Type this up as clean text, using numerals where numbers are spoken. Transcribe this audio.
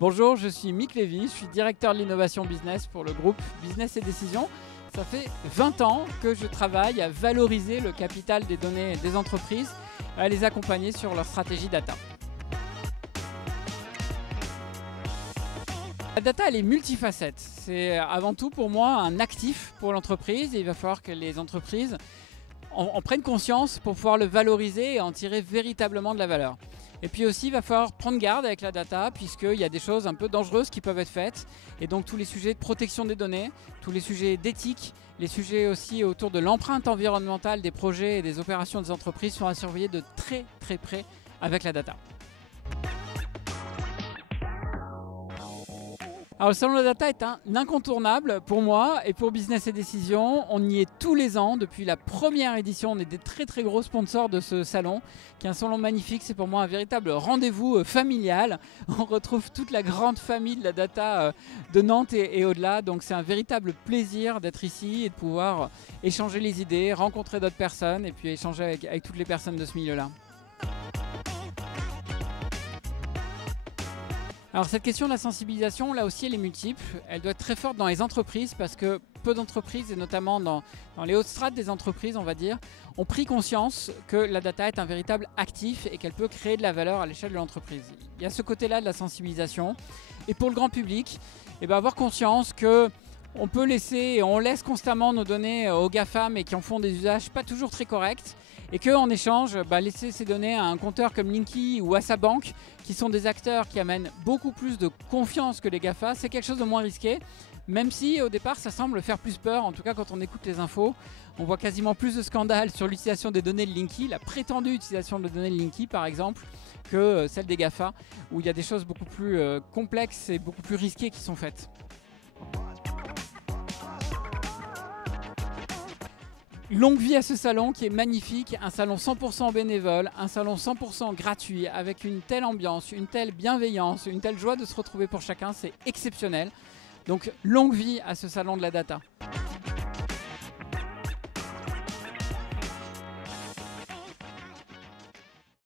Bonjour, je suis Mick Lévy, je suis directeur de l'innovation business pour le groupe Business et Décisions. Ça fait 20 ans que je travaille à valoriser le capital des données des entreprises et à les accompagner sur leur stratégie data. La data, elle est multifacette. C'est avant tout pour moi un actif pour l'entreprise et il va falloir que les entreprises en prennent conscience pour pouvoir le valoriser et en tirer véritablement de la valeur. Et puis aussi, il va falloir prendre garde avec la data puisqu'il y a des choses un peu dangereuses qui peuvent être faites. Et donc tous les sujets de protection des données, tous les sujets d'éthique, les sujets aussi autour de l'empreinte environnementale des projets et des opérations des entreprises sont à surveiller de très près avec la data. Alors le salon de la data est un incontournable pour moi et pour Business et Décisions. On y est tous les ans depuis la première édition. On est des très gros sponsors de ce salon qui est un salon magnifique. C'est pour moi un véritable rendez-vous familial. On retrouve toute la grande famille de la data de Nantes et au-delà. Donc c'est un véritable plaisir d'être ici et de pouvoir échanger les idées, rencontrer d'autres personnes et puis échanger avec toutes les personnes de ce milieu-là. Alors cette question de la sensibilisation, là aussi elle est multiple, elle doit être très forte dans les entreprises parce que peu d'entreprises, et notamment dans les hautes strates des entreprises on va dire, ont pris conscience que la data est un véritable actif et qu'elle peut créer de la valeur à l'échelle de l'entreprise. Il y a ce côté-là de la sensibilisation et pour le grand public, avoir conscience que on peut laisser et on laisse constamment nos données aux GAFAM et qui en font des usages pas toujours très corrects et qu'en échange, laisser ces données à un compteur comme Linky ou à sa banque qui sont des acteurs qui amènent beaucoup plus de confiance que les GAFA, c'est quelque chose de moins risqué, même si au départ ça semble faire plus peur, en tout cas quand on écoute les infos, on voit quasiment plus de scandales sur l'utilisation des données de Linky, la prétendue utilisation de données de Linky par exemple, que celle des GAFA, où il y a des choses beaucoup plus complexes et beaucoup plus risquées qui sont faites. Longue vie à ce salon qui est magnifique, un salon 100% bénévole, un salon 100% gratuit avec une telle ambiance, une telle bienveillance, une telle joie de se retrouver pour chacun, c'est exceptionnel. Donc longue vie à ce salon de la data.